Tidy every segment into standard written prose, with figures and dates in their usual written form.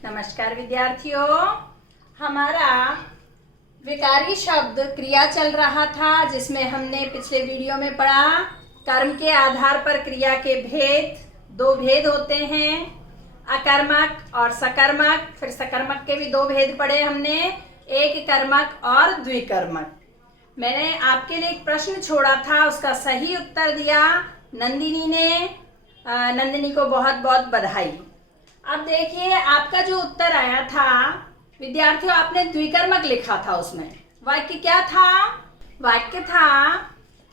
नमस्कार विद्यार्थियों, हमारा विकारी शब्द क्रिया चल रहा था जिसमें हमने पिछले वीडियो में पढ़ा कर्म के आधार पर क्रिया के भेद। दो भेद होते हैं, अकर्मक और सकर्मक। फिर सकर्मक के भी दो भेद पढ़े हमने, एक कर्मक और द्विकर्मक। मैंने आपके लिए एक प्रश्न छोड़ा था, उसका सही उत्तर दिया नंदिनी ने। नंदिनी को बहुत बहुत बधाई। अब देखिए आपका जो उत्तर आया था विद्यार्थियों, आपने द्विकर्मक लिखा था। उसमें वाक्य क्या था? वाक्य था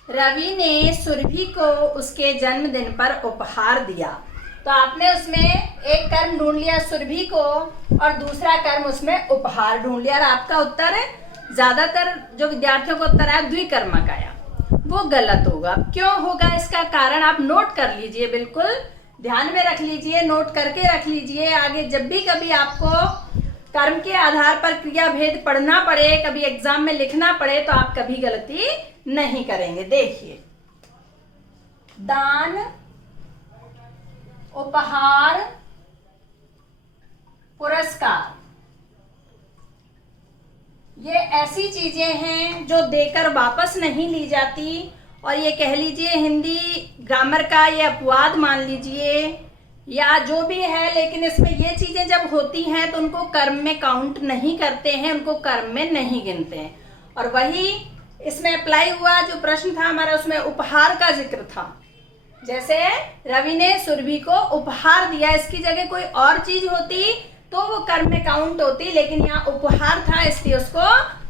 रवि ने सुरभि को उसके जन्मदिन पर उपहार दिया। तो आपने उसमें एक कर्म ढूंढ लिया सुरभि को और दूसरा कर्म उसमें उपहार ढूंढ लिया और आपका उत्तर ज्यादातर जो विद्यार्थियों का उत्तर आया द्विकर्मक आया, वो गलत होगा। क्यों होगा इसका कारण आप नोट कर लीजिए, बिल्कुल ध्यान में रख लीजिए, नोट करके रख लीजिए। आगे जब भी कभी आपको कर्म के आधार पर क्रिया भेद पढ़ना पड़े, कभी एग्जाम में लिखना पड़े, तो आप कभी गलती नहीं करेंगे। देखिए, दान, उपहार, पुरस्कार, ये ऐसी चीजें हैं जो देकर वापस नहीं ली जाती। और ये कह लीजिए हिंदी ग्रामर का ये अपवाद मान लीजिए या जो भी है, लेकिन इसमें ये चीजें जब होती हैं तो उनको कर्म में काउंट नहीं करते हैं, उनको कर्म में नहीं गिनते हैं। और वही इसमें अप्लाई हुआ। जो प्रश्न था हमारा उसमें उपहार का जिक्र था। जैसे रवि ने सुरभि को उपहार दिया, इसकी जगह कोई और चीज होती तो वो कर्म में काउंट होती, लेकिन यहाँ उपहार था इसलिए उसको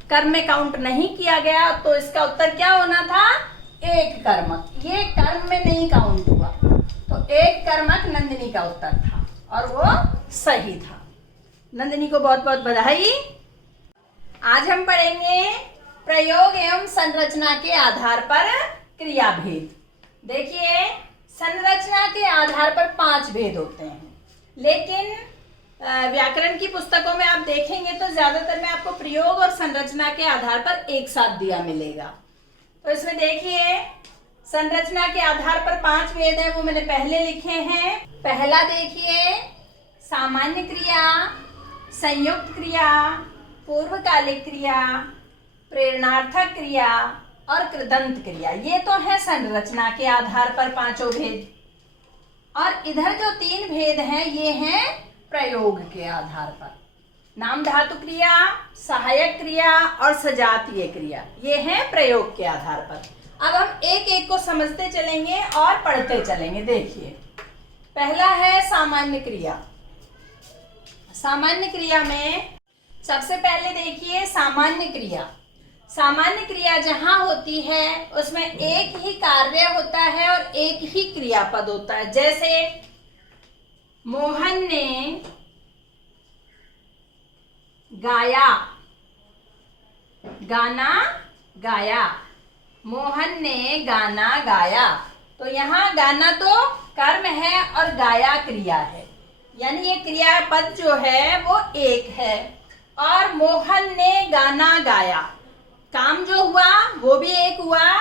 कर्म में काउंट नहीं किया गया। तो इसका उत्तर क्या होना था? एक कर्मक। ये कर्म में नहीं काउंट हुआ, तो एक कर्मक नंदिनी का उत्तर था और वो सही था। नंदिनी को बहुत बहुत बधाई। आज हम पढ़ेंगे प्रयोग एवं संरचना के आधार पर क्रिया भेद। देखिए, संरचना के आधार पर 5 भेद होते हैं, लेकिन व्याकरण की पुस्तकों में आप देखेंगे तो ज्यादातर में आपको प्रयोग और संरचना के आधार पर एक साथ दिया मिलेगा। तो इसमें देखिए, संरचना के आधार पर 5 भेद हैं, वो मैंने पहले लिखे हैं। पहला देखिए, सामान्य क्रिया, संयुक्त क्रिया, पूर्वकालिक क्रिया, प्रेरणार्थक क्रिया और कृदंत क्रिया। ये तो है संरचना के आधार पर 5 भेद। और इधर जो 3 भेद हैं ये हैं प्रयोग के आधार पर। नाम धातु क्रिया, सहायक क्रिया और सजातीय क्रिया, ये हैं प्रयोग के आधार पर। अब हम एक एक को समझते चलेंगे और पढ़ते चलेंगे। देखिए, पहला है सामान्य क्रिया। सामान्य क्रिया में सबसे पहले देखिए सामान्य क्रिया। सामान्य क्रिया जहां होती है उसमें एक ही कार्य होता है और एक ही क्रियापद होता है। जैसे मोहन ने गाया, गाना गाया। मोहन ने गाना गाया। तो यहाँ गाना तो कर्म है और गाया क्रिया है, यानी ये क्रियापद जो है वो एक है। और मोहन ने गाना गाया, काम जो हुआ वो भी एक हुआ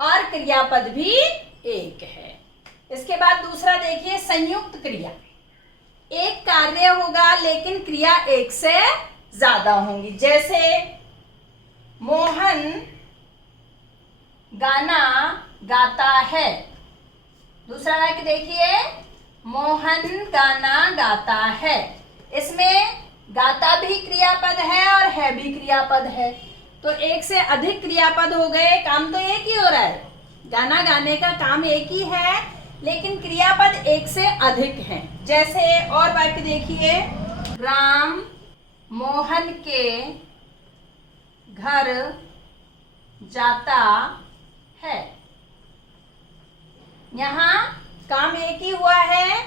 और क्रियापद भी एक है। इसके बाद दूसरा देखिए संयुक्त क्रिया। एक कार्य होगा लेकिन क्रिया एक से ज्यादा होंगी। जैसे मोहन गाना गाता है। दूसरा वाक्य देखिए, मोहन गाना गाता है। इसमें गाता भी क्रियापद है और है भी क्रियापद है, तो एक से अधिक क्रियापद हो गए। काम तो एक ही हो रहा है, गाना गाने का काम एक ही है, लेकिन क्रियापद एक से अधिक हैं। जैसे और वाक्य देखिए, राम मोहन के घर जाता है। यहाँ काम एक ही हुआ है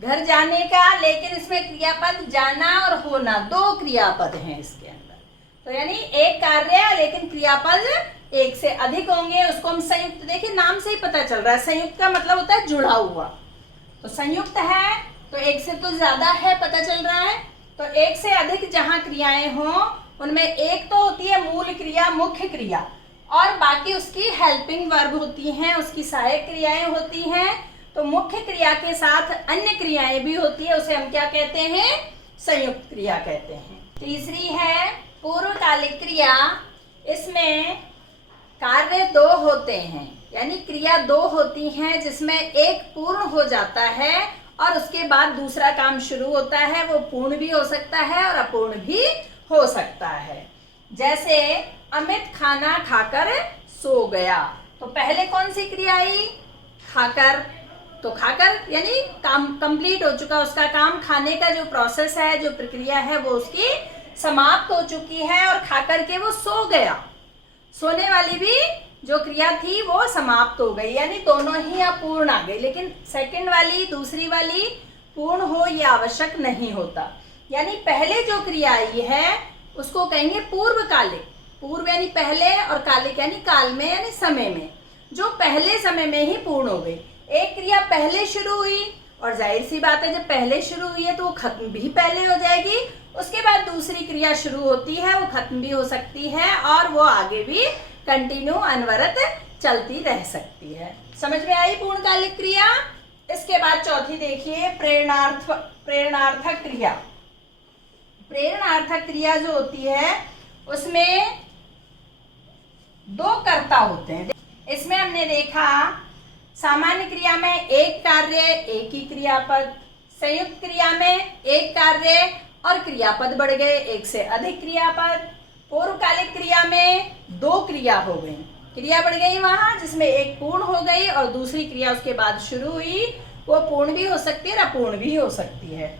घर जाने का, लेकिन इसमें क्रियापद जाना और होना, 2 क्रियापद हैं इसके अंदर। तो यानी एक कार्य लेकिन क्रियापद एक से अधिक होंगे, उसको हम संयुक्त। देखिए नाम से ही पता चल रहा है, संयुक्त का मतलब होता है जुड़ा हुआ। तो संयुक्त है तो एक से तो ज्यादा है, पता चल रहा है। तो एक से अधिक जहां क्रियाएं हों उनमें एक तो होती है मूल क्रिया, मुख्य क्रिया, और बाकी उसकी हेल्पिंग वर्ब होती हैं, उसकी सहायक क्रियाएं होती हैं। तो मुख्य क्रिया के साथ अन्य क्रियाएं भी होती है, उसे हम क्या कहते हैं? संयुक्त क्रिया कहते हैं। तीसरी है पूर्वकालिक क्रिया। इसमें कार्य दो होते हैं, यानी क्रिया दो होती हैं, जिसमें एक पूर्ण हो जाता है और उसके बाद दूसरा काम शुरू होता है। वो पूर्ण भी हो सकता है और अपूर्ण भी हो सकता है। जैसे अमित खाना खाकर सो गया, तो पहले कौन सी क्रिया आई? खाकर। तो खाकर यानी काम कंप्लीट हो चुका, उसका काम, खाने का जो प्रोसेस है, जो प्रक्रिया है, वो उसकी समाप्त हो चुकी है और खाकर के वो सो गया। सोने वाली भी जो क्रिया थी वो समाप्त हो गई, यानी दोनों ही अपूर्ण आ गई। लेकिन सेकंड वाली, दूसरी वाली पूर्ण हो ये आवश्यक नहीं होता। यानी पहले जो क्रिया आई है उसको कहेंगे पूर्वकालिक। पूर्व यानी पहले और कालिक यानी काल में, यानी समय में, जो पहले समय में ही पूर्ण हो गई। एक क्रिया पहले शुरू हुई और जाहिर सी बात है जब पहले शुरू हुई है तो वो खत्म भी पहले हो जाएगी। उसके बाद दूसरी क्रिया शुरू होती है, वो खत्म भी हो सकती है और वो आगे भी कंटिन्यू अनवरत चलती रह सकती है। समझ में आई पूर्णकालिक क्रिया? इसके बाद चौथी देखिए प्रेरणार्थक क्रिया। प्रेरणार्थक क्रिया जो होती है उसमें दो कर्ता होते हैं। इसमें हमने देखा सामान्य क्रिया में एक कार्य एक ही क्रियापद, संयुक्त क्रिया में एक कार्य और क्रियापद बढ़ गए, एक से अधिक क्रियापद। पूर्वकालिक क्रिया में दो क्रिया हो गई, क्रिया बढ़ गई वहां जिसमें एक पूर्ण हो गई और दूसरी क्रिया उसके बाद शुरू हुई, वो पूर्ण भी हो सकती है और अपूर्ण भी हो सकती है।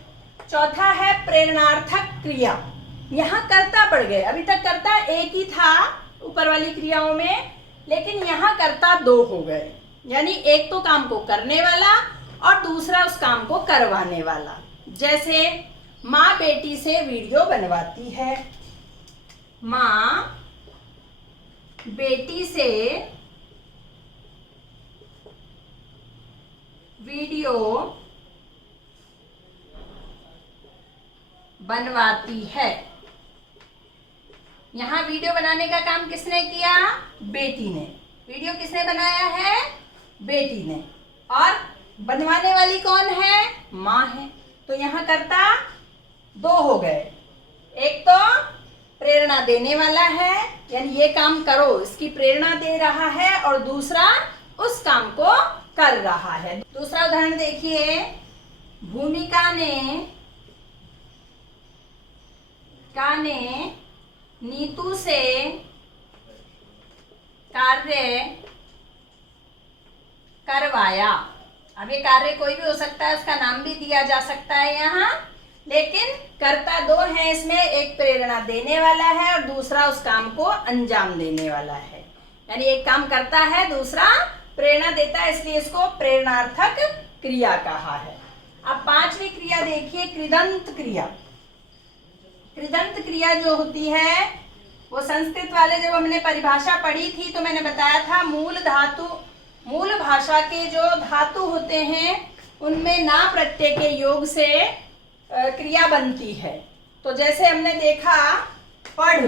चौथा है प्रेरणार्थक क्रिया। यहाँ कर्ता बढ़ गए, अभी तक कर्ता एक ही था ऊपर वाली क्रियाओं में, लेकिन यहाँ कर्ता दो हो गए, यानी एक तो काम को करने वाला और दूसरा उस काम को करवाने वाला। जैसे माँ बेटी से वीडियो बनवाती है, माँ बेटी से वीडियो बनवाती है। यहाँ वीडियो बनाने का काम किसने किया? बेटी ने। वीडियो किसने बनाया है? बेटी ने। और बनवाने वाली कौन है? माँ है। तो यहाँ कर्ता दो हो गए, एक तो प्रेरणा देने वाला है, यानी ये काम करो, इसकी प्रेरणा दे रहा है, और दूसरा उस काम को कर रहा है। दूसरा उदाहरण देखिए, भूमिका ने नीतू से कार्य करवाया। अब ये कार्य कोई भी हो सकता है, उसका नाम भी दिया जा सकता है यहाँ, लेकिन कर्ता दो हैं इसमें, एक प्रेरणा देने वाला है और दूसरा उस काम को अंजाम देने वाला है। यानी एक काम करता है, दूसरा प्रेरणा देता है, इसलिए इसको प्रेरणार्थक क्रिया कहा है। अब पांचवी क्रिया देखिए, कृदंत क्रिया। कृदंत क्रिया जो होती है वो संस्कृत वाले जब हमने परिभाषा पढ़ी थी तो मैंने बताया था मूल भाषा के जो धातु होते हैं उनमें ना प्रत्यय के योग से क्रिया बनती है। तो जैसे हमने देखा पढ़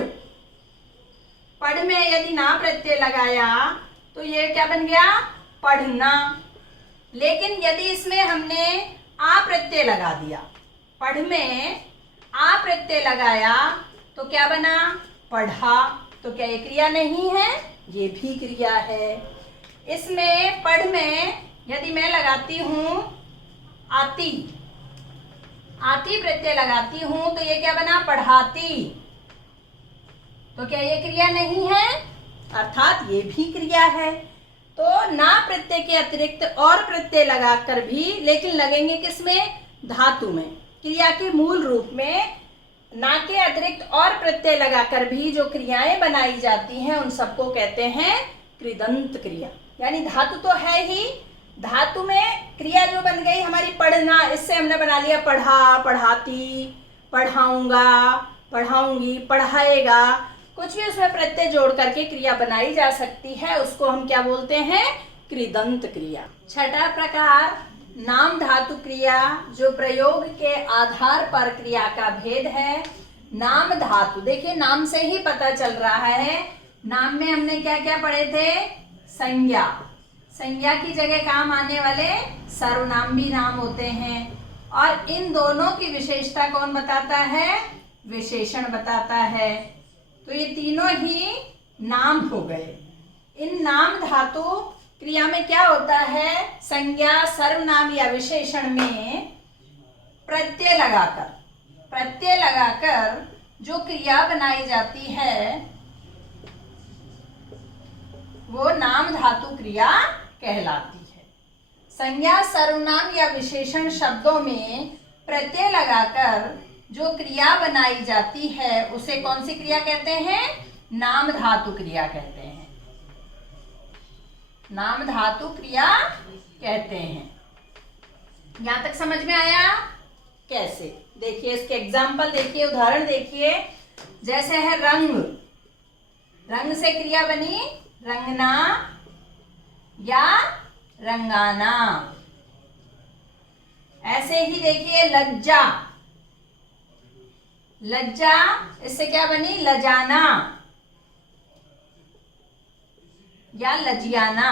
में यदि ना प्रत्यय लगाया तो ये क्या बन गया? पढ़ना। लेकिन यदि इसमें हमने आ प्रत्यय लगा दिया, पढ़ में आ प्रत्यय लगाया तो क्या बना? पढ़ा। तो क्या ये क्रिया नहीं है? ये भी क्रिया है। इसमें पढ़ में यदि मैं लगाती हूँ आती प्रत्यय लगाती हूँ तो ये क्या बना? पढ़ाती। तो क्या ये क्रिया नहीं है? अर्थात ये भी क्रिया है। तो ना प्रत्यय के अतिरिक्त और प्रत्यय लगाकर भी, लेकिन लगेंगे किसमें? धातु में। क्रिया के मूल रूप में ना के अतिरिक्त और प्रत्यय लगाकर भी जो क्रियाएं बनाई जाती हैं उन सबको कहते हैं कृदंत क्रिया। यानी धातु तो है ही, धातु में क्रिया जो बन गई हमारी पढ़ना, इससे हमने बना लिया पढ़ा, पढ़ाती, पढ़ाऊंगा, पढ़ाऊंगी, पढ़ाएगा। कुछ भी उसमें प्रत्यय जोड़ करके क्रिया बनाई जा सकती है, उसको हम क्या बोलते हैं? कृदंत क्रिया। छठा प्रकार नाम धातु क्रिया, जो प्रयोग के आधार पर क्रिया का भेद है। नाम धातु, देखिए नाम से ही पता चल रहा है। नाम में हमने क्या क्या पढ़े थे? संज्ञा। संज्ञा की जगह काम आने वाले सर्वनाम भी नाम होते हैं। और इन दोनों की विशेषता कौन बताता है? विशेषण बताता है। तो ये तीनों ही नाम हो गए। इन नाम धातु क्रिया में क्या होता है? संज्ञा, सर्वनाम या विशेषण में प्रत्यय लगाकर जो क्रिया बनाई जाती है वो नाम धातु क्रिया कहलाती है। संज्ञा, सर्वनाम या विशेषण शब्दों में प्रत्यय लगाकर जो क्रिया बनाई जाती है उसे कौन सी क्रिया कहते हैं? नाम धातु क्रिया कहते हैं। नाम धातु क्रिया कहते हैं। यहां तक समझ में आया? कैसे? देखिए इसके एग्जाम्पल देखिए, उदाहरण देखिए। जैसे है रंग, रंग से क्रिया बनी रंगना या रंगाना। ऐसे ही देखिए लज्जा, लज्जा इससे क्या बनी? लजाना या लजियाना।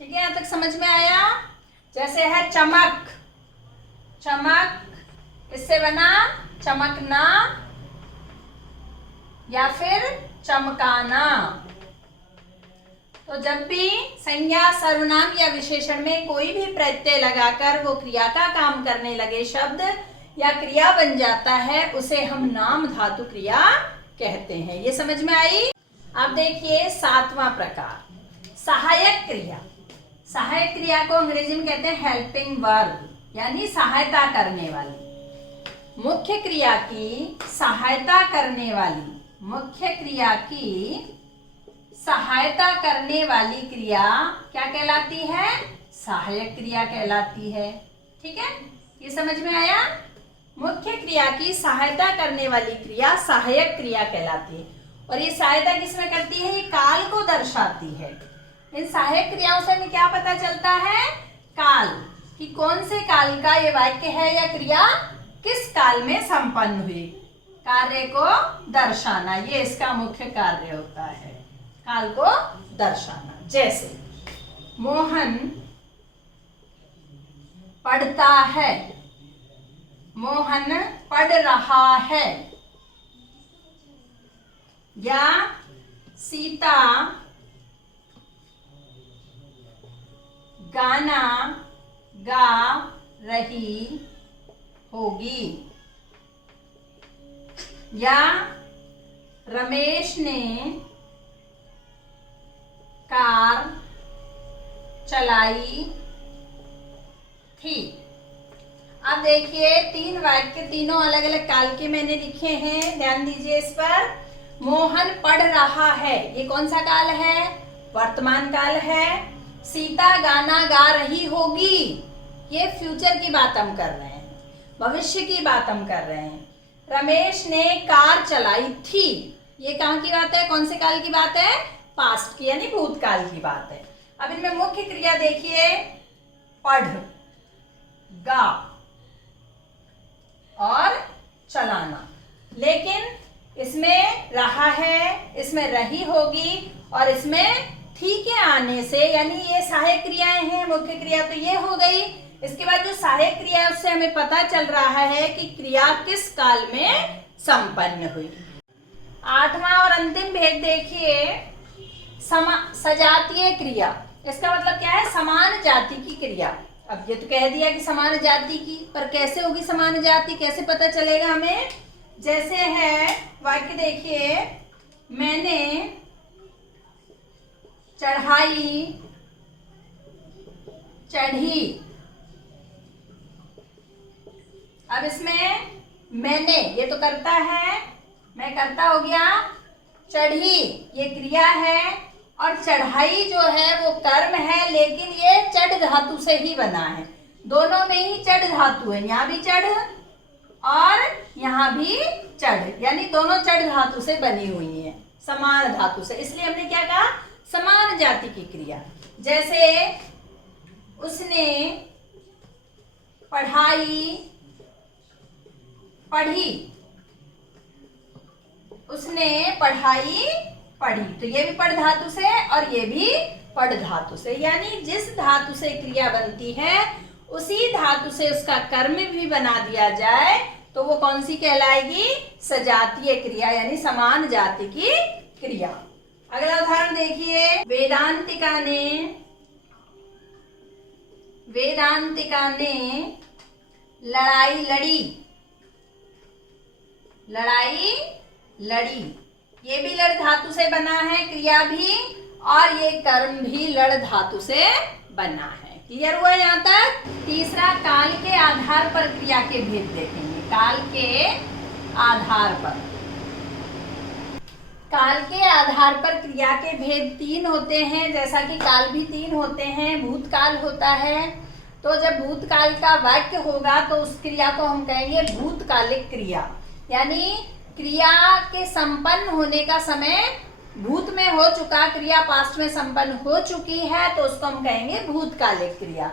ठीक है, यहां तक समझ में आया? जैसे है चमक, चमक इससे बना चमकना या फिर चमकाना। तो जब भी संज्ञा, सर्वनाम या विशेषण में कोई भी प्रत्यय लगाकर वो क्रिया का काम करने लगे शब्द या क्रिया बन जाता है उसे हम नाम धातु क्रिया कहते हैं। ये समझ में आई? अब देखिए 7वां प्रकार, सहायक क्रिया। सहायक क्रिया को अंग्रेजी में कहते हैं हेल्पिंग वर्ब, यानी सहायता करने वाली। मुख्य क्रिया की सहायता करने वाली, मुख्य क्रिया की सहायता करने वाली क्रिया क्या कहलाती है? सहायक क्रिया कहलाती है। ठीक है, ये समझ में आया? मुख्य क्रिया की सहायता करने वाली क्रिया सहायक क्रिया कहलाती है। और ये सहायता किसमें करती है? ये काल को दर्शाती है। इन सहायक क्रियाओं से हमें क्या पता चलता है? काल, कि कौन से काल का ये वाक्य है या क्रिया किस काल में संपन्न हुई। कार्य को दर्शाना, ये इसका मुख्य कार्य होता है, काल को दर्शाना। जैसे मोहन पढ़ता है, मोहन पढ़ रहा है। या सीता गाना गा रही होगी। या रमेश ने कार चलाई थी। अब देखिए 3 वाक्य तीनों अलग अलग काल के मैंने लिखे हैं, ध्यान दीजिए इस पर। मोहन पढ़ रहा है, ये कौन सा काल है? वर्तमान काल है। सीता गाना गा रही होगी, ये फ्यूचर की बात हम कर रहे हैं, भविष्य की बात हम कर रहे हैं। रमेश ने कार चलाई थी, ये कहाँ की बात है? कौन से काल की बात है? पास्ट की, यानी भूतकाल की बात है। अब इनमें मुख्य क्रिया देखिए, पढ़, गा और चलाना। लेकिन इसमें रहा है, इसमें रही होगी और इसमें थी के आने से, यानी ये सहायक क्रियाएं हैं। मुख्य क्रिया तो ये हो गई। इसके बाद जो सहायक क्रिया है उससे हमें पता चल रहा है कि क्रिया किस काल में संपन्न हुई। 8वां और अंतिम भेद देखिए, सजातीय क्रिया। इसका मतलब क्या है? समान जाति की क्रिया। अब ये तो कह दिया कि समान जाति की, पर कैसे होगी समान जाति, कैसे पता चलेगा हमें? जैसे है वाक्य देखिए, मैंने चढ़ाई चढ़ी। अब इसमें मैंने, ये तो करता है, मैं करता हो गया। चढ़ी ये क्रिया है और चढ़ाई जो है वो कर्म है, लेकिन ये चढ़ धातु से ही बना है। दोनों में ही चढ़ धातु है, यहाँ भी चढ़ और यहाँ भी चढ़, यानी दोनों चढ़ धातु से बनी हुई है, समान धातु से। इसलिए हमने क्या कहा? समान जाति की क्रिया। जैसे उसने पढ़ाई पढ़ी, उसने पढ़ाई पढ़ी, तो ये भी पढ़ धातु से और ये भी पढ़ धातु से, यानी जिस धातु से क्रिया बनती है उसी धातु से उसका कर्म भी बना दिया जाए तो वो कौन सी कहलाएगी? सजातीय क्रिया, यानी समान जाति की क्रिया। अगला उदाहरण देखिए, वेदांतिका ने लड़ाई लड़ी, ये भी लड़ धातु से बना है, क्रिया भी, और ये कर्म भी लड़ धातु से बना है। क्लियर हुआ यहाँ तक? तीसरा, काल के आधार पर क्रिया के भेद देखेंगे। काल के आधार पर क्रिया के भेद 3 होते हैं, जैसा कि काल भी 3 होते हैं। भूतकाल होता है, तो जब भूतकाल का वाक्य होगा तो उस क्रिया को हम कहेंगे भूतकालिक क्रिया, यानी क्रिया के संपन्न होने का समय भूत में हो चुका, क्रिया पास्ट में संपन्न हो चुकी है, तो उसको हम कहेंगे भूतकालिक क्रिया।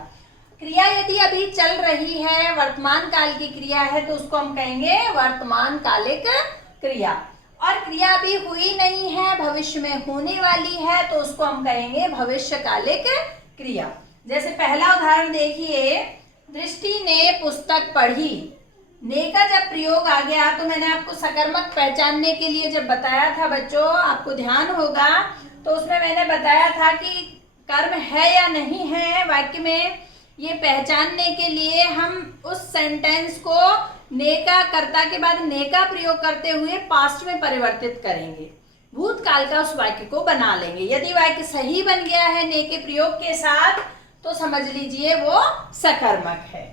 क्रिया यदि अभी चल रही है, वर्तमान काल की क्रिया है, तो उसको हम कहेंगे वर्तमान कालिक क्रिया। और क्रिया अभी हुई नहीं है, भविष्य में होने वाली है, तो उसको हम कहेंगे भविष्यकालिक क्रिया। जैसे पहला उदाहरण देखिए, दृष्टि ने पुस्तक पढ़ी। ने का जब प्रयोग आ गया तो मैंने आपको सकर्मक पहचानने के लिए जब बताया था बच्चों, आपको ध्यान होगा, तो उसमें मैंने बताया था कि कर्म है या नहीं है वाक्य में, ये पहचानने के लिए हम उस सेंटेंस को ने का कर्ता के बाद ने का प्रयोग करते हुए पास्ट में परिवर्तित करेंगे, भूतकाल का उस वाक्य को बना लेंगे। यदि वाक्य सही बन गया है ने के प्रयोग के साथ तो समझ लीजिए वो सकर्मक है।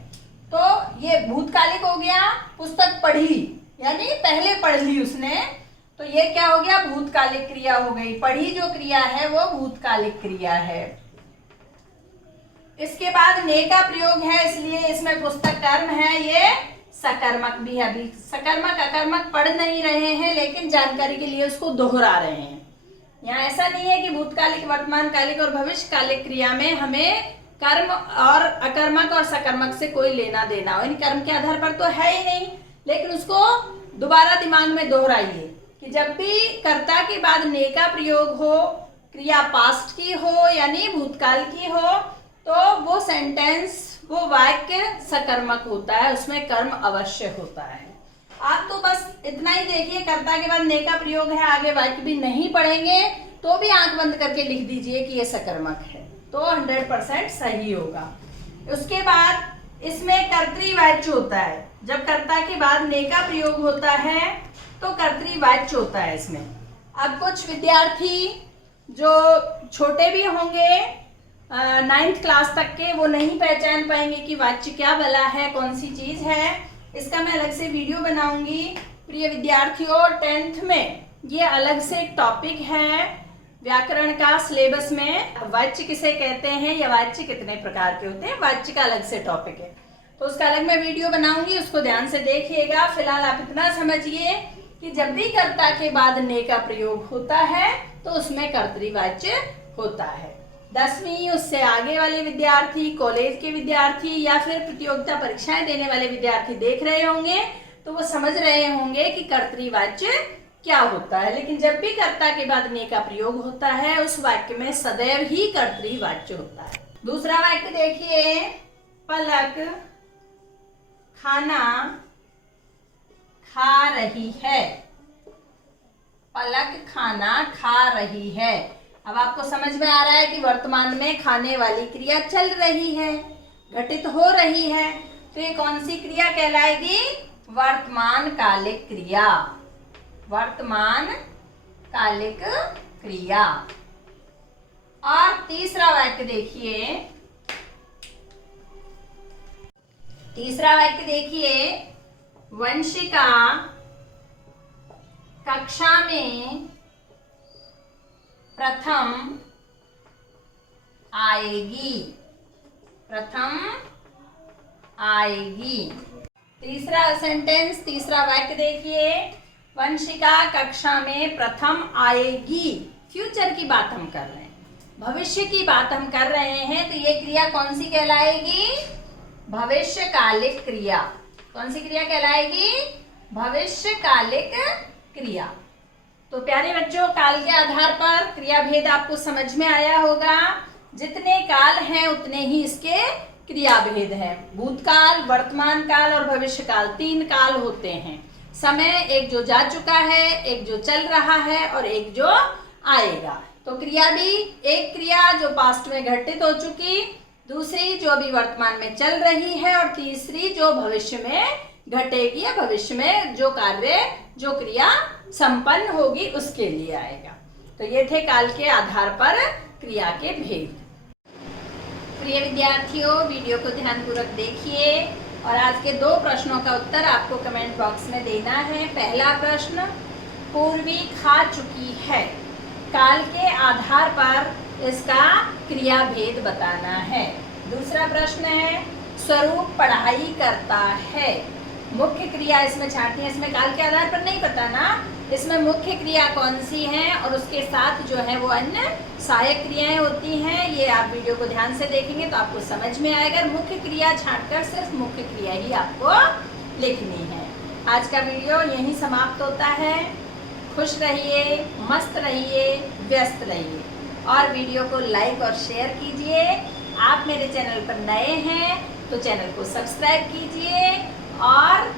तो ये भूतकालिक हो गया, पुस्तक पढ़ी यानी पहले पढ़ ली उसने, तो ये क्या हो गया? भूतकालिक क्रिया हो गई। पढ़ी जो क्रिया है वो भूतकालिक क्रिया है। इसके बाद ने का प्रयोग है, इसलिए इसमें पुस्तक कर्म है, ये सकर्मक भी है। अभी सकर्मक अकर्मक पढ़ नहीं रहे हैं, लेकिन जानकारी के लिए उसको दोहरा रहे हैं। यहाँ ऐसा नहीं है कि भूतकालिक, वर्तमान कालिक और भविष्यकालिक क्रिया में हमें कर्म और अकर्मक और सकर्मक से कोई लेना देना हो, कर्म के आधार पर तो है ही नहीं, लेकिन उसको दोबारा दिमाग में दोहराइए कि जब भी कर्ता के बाद ने का प्रयोग हो, क्रिया पास्ट की हो यानी भूतकाल की हो, तो वो सेंटेंस, वो वाक्य सकर्मक होता है, उसमें कर्म अवश्य होता है। आप तो बस इतना ही देखिए, कर्ता के बाद ने का प्रयोग है, आगे वाक्य भी नहीं पढ़ेंगे तो भी आंख बंद करके लिख दीजिए कि ये सकर्मक है, तो 100% सही होगा। उसके बाद इसमें कर्तृवाच्य होता है, जब कर्ता के बाद ने का प्रयोग होता है तो कर्तृवाच्य होता है इसमें। अब कुछ विद्यार्थी जो छोटे भी होंगे 9th क्लास तक के, वो नहीं पहचान पाएंगे कि वाच्य क्या भला है, कौन सी चीज है। इसका मैं अलग से वीडियो बनाऊंगी। प्रिय विद्यार्थियों, 10th में ये अलग से टॉपिक है व्याकरण का सिलेबस में, वाच्य किसे कहते हैं या वाच्य कितने प्रकार के होते हैं, वाच्य का अलग से टॉपिक है, तो उसका अलग मैं वीडियो बनाऊंगी, उसको ध्यान से देखिएगा। फिलहाल आप इतना समझिए कि जब भी कर्ता के बाद ने का प्रयोग होता है तो उसमें कर्तृवाच्य होता है। 10वीं उससे आगे वाले विद्यार्थी, कॉलेज के विद्यार्थी या फिर प्रतियोगिता परीक्षाएं देने वाले विद्यार्थी देख रहे होंगे तो वो समझ रहे होंगे कि कर्तृवाच्य क्या होता है। लेकिन जब भी कर्ता के बाद ने का प्रयोग होता है उस वाक्य में सदैव ही कर्तृवाच्य होता है। दूसरा वाक्य देखिए, पलक खाना खा रही है। पलक खाना खा रही है। अब आपको समझ में आ रहा है कि वर्तमान में खाने वाली क्रिया चल रही है, घटित हो रही है, तो ये कौन सी क्रिया कहलाएगी? वर्तमान कालिक क्रिया। वर्तमान कालिक क्रिया। और तीसरा वाक्य देखिए, वंशिका कक्षा में प्रथम आएगी। तीसरा सेंटेंस, तीसरा वाक्य देखिए, वंशिका कक्षा में प्रथम आएगी। फ्यूचर की बात हम कर रहे हैं, भविष्य की बात हम कर रहे हैं, तो ये क्रिया कौन सी कहलाएगी? भविष्यकालिक क्रिया। कौन सी क्रिया कहलाएगी? भविष्यकालिक क्रिया। तो प्यारे बच्चों, काल के आधार पर क्रिया भेद आपको समझ में आया होगा। जितने काल हैं उतने ही इसके क्रिया भेद है। भूतकाल, वर्तमान काल और भविष्य काल, 3 काल होते हैं। समय एक जो जा चुका है, एक जो चल रहा है और एक जो आएगा। तो क्रिया भी एक क्रिया जो पास्ट में घटित हो चुकी, दूसरी जो अभी वर्तमान में चल रही है और तीसरी जो भविष्य में घटेगी या भविष्य में जो कार्य जो क्रिया संपन्न होगी उसके लिए आएगा। तो ये थे काल के आधार पर क्रिया के भेद। प्रिय विद्यार्थियों, वीडियो को ध्यानपूर्वक देखिए और आज के 2 प्रश्नों का उत्तर आपको कमेंट बॉक्स में देना है। पहला प्रश्न, पूर्वी खा चुकी है, काल के आधार पर इसका क्रिया भेद बताना है। दूसरा प्रश्न है, स्वरूप पढ़ाई करता है, मुख्य क्रिया इसमें छांटनी है। इसमें काल के आधार पर नहीं पता ना, इसमें मुख्य क्रिया कौन सी है और उसके साथ जो है वो अन्य सहायक क्रियाएं होती हैं। ये आप वीडियो को ध्यान से देखेंगे तो आपको समझ में आएगा। मुख्य क्रिया छांटकर सिर्फ मुख्य क्रिया ही आपको लिखनी है। आज का वीडियो यहीं समाप्त होता है। खुश रहिए, मस्त रहिए, व्यस्त रहिए और वीडियो को लाइक और शेयर कीजिए। आप मेरे चैनल पर नए हैं तो चैनल को सब्सक्राइब कीजिए और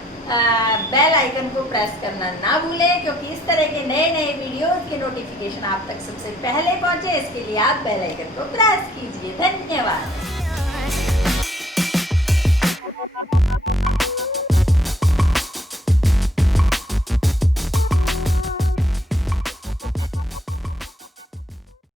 बेल आइकन को प्रेस करना ना भूलें, क्योंकि इस तरह के नए नए वीडियोस के नोटिफिकेशन आप तक सबसे पहले पहुंचे। इसके लिए आप बेल आइकन को प्रेस कीजिए। धन्यवाद।